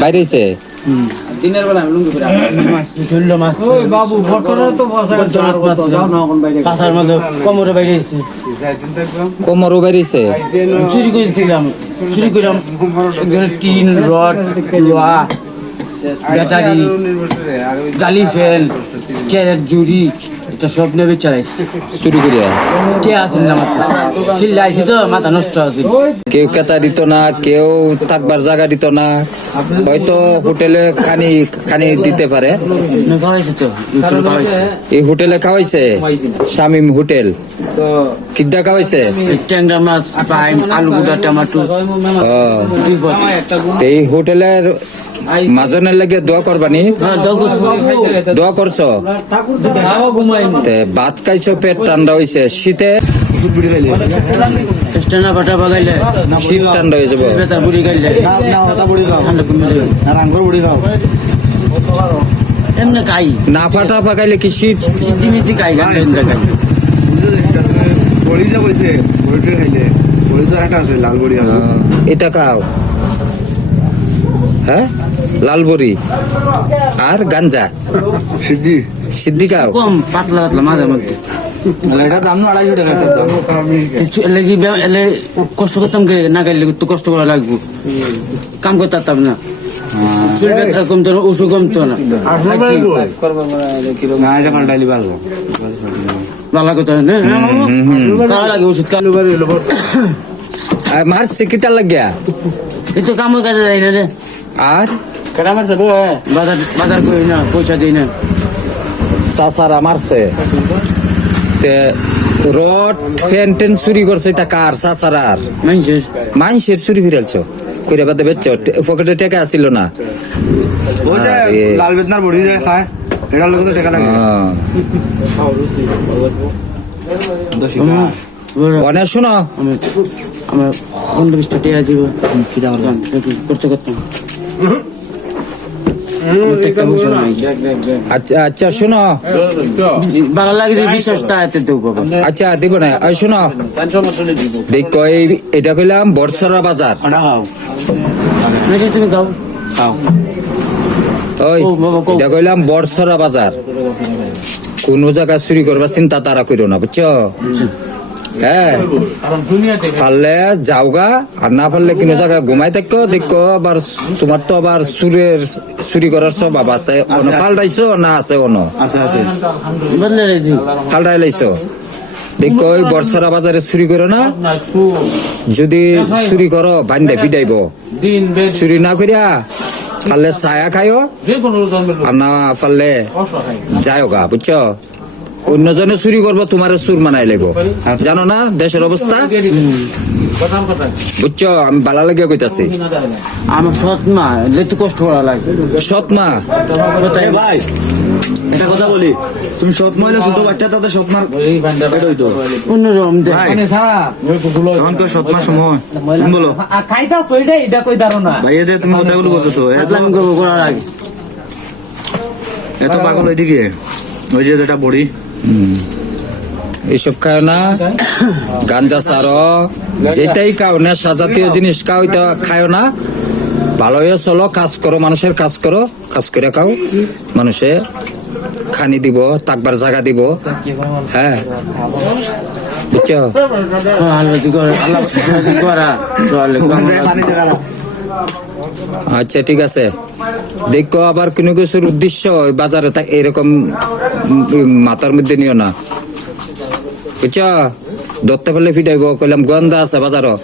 বাইরেছে দিনের বেলা আমি লুঙ্গি পরে ঝুললো মাছ ওই বাবু বর্তমানে তো পাশার মধ্যে কোমরে বাইরে এসছে কোমরও বাইরেছে চুরি করেছিলাম চুরি করলাম একজনের টিন রড লোহা ব্যাটারি জালি ফ্যান চেয়ারের জুড়ি এটা সব নেবে চালাইছে চুরি করিয়া কে আসেন না মাথা চিল্লাইছি তো মাথা নষ্ট আছে কেউ কেতা দিত না, কেউ থাকবার জায়গা দিত না, হয়তো হোটেলে খানি খানি দিতে পারে। খাওয়াইছে তো ইউটিউবে খাওয়াইছে এই হোটেলে খাওয়াইছে শামিম হোটেল, তো কিদ্দা খাওয়াইছে ট্যাংরা মাছ পাইন আলু গুঁড়া টমাটো দুই পদ এই হোটেলের মাজনের লাগে দোয়া করবানি, দোয়া করছো তে ভাত খাইছো, পেট ঠান্ডা হয়েছে, শীতে স্টেনা বাটা বাগাইলে শীত ঠান্ডা হয়ে যাবো। বেতার বুড়ি গাইলে ঠান্ডা কমে যাবে এমনি খাই না ফাটা পাকাইলে কি শীত সিদ্ধি মিদ্ধি খাই গান্ডা খাই এটা খাও, হ্যাঁ লালবড়ি আর গাঞ্জা সিদ্ধি খাও। কম পাতলা পাতলা মাঝে মধ্যে এলে কষ্ট করতাম না গাইলে তো কষ্ট করা লাগবো, কাম করতাম না শরীর ব্যথা কমতো না, ওষুধ কমতো না, ভালো কথা খাওয়া লাগে ওষুধ মারছে কিটা লাগিয়া এই তো কামের কাজে যাই না রে আর বাজার বাজার করি না, পয়সা দিই না চাচারা মারছে তে রড ফ্যান টেন চুরি করছে, এটা কার চাচারা? আর মানুষের মানুষের চুরি ফিরালছো কইরা বাদে বেচছ, পকেটে টাকা আসিল না। অনেক শুনো আমার 15-20 টাকা দিব খরচ করতাম আচ্ছা আচ্ছা শুনো, ভালো লাগে যে বিশ্বাসটা এতে দেবো বাবা আচ্ছা দিব না। ওই শুনো দেখো এটা কইলাম বর্ষরা বাজার, নাকি তুমি গাও ওই ও বাবা, কও। এটা কইলাম বর্ষরা বাজার, কোন জায়গা চুরি করবা চিন্তা তারা কইরো না, বুঝছো? হ্যাঁ পারলে যাওগা, আর না পারলে কোনো জায়গায় ঘুমাই থাকো। দেখো আবার তোমার তো আবার চুরি করার স্বভাব আছে, পাল্টাইছো না আছে অনো বদলে রাখছি পাল্টাই লাইছো। দেখো ওই বর্ষরা বাজারে চুরি করো না, যদি চুরি করো ভান্ডে পিটাইব, চুরি না করিয়া পারলে ছায়া খাইও, আর না পারলে যাও গা, বুঝছো? অন্যজনে চুরি করবো, তোমার চুর মানাই লাগবো, জানো না দেশের অবস্থা, বুঝছো? আমি বালা লাগিয়া কইতাছি, আমার সৎ মা একটু কষ্ট করা লাগে। সৎ মা ভাই এটা কথা বলি, তুমি সৎ মহিলা ছোট বাচ্চা তাদের সৎ মার অন্যরকম দেখ এখনকার সৎ মার সময় তুমি বলো খাইতাছ ওইটা এটা কই দাঁড়ো না ভাই এদের তুমি কথাগুলো বলতেছো আমি করবো করা লাগে এত পাগল ওইদিকে ওই যে যেটা বড়ি এইসব খাও না, গাঞ্জা সারো, যেটাই খাও নেশা জাতীয় জিনিস খাও, এটা খাও না। ভালো হয়ে চলো, কাজ করো, মানুষের কাজ করো, কাজ করে খাও, মানুষে খানি দিব, থাকবার জায়গা দিব, হ্যাঁ বুঝছো? আচ্ছা ঠিক আছে। দেখো আবার কোনো কিছুর উদ্দেশ্য ওই বাজারে এরকম মাথার মধ্যে নিও না, বুঝছো? ধরতে পারলে ফিটাইব, কইলাম গন্ধ আছে বাজারও।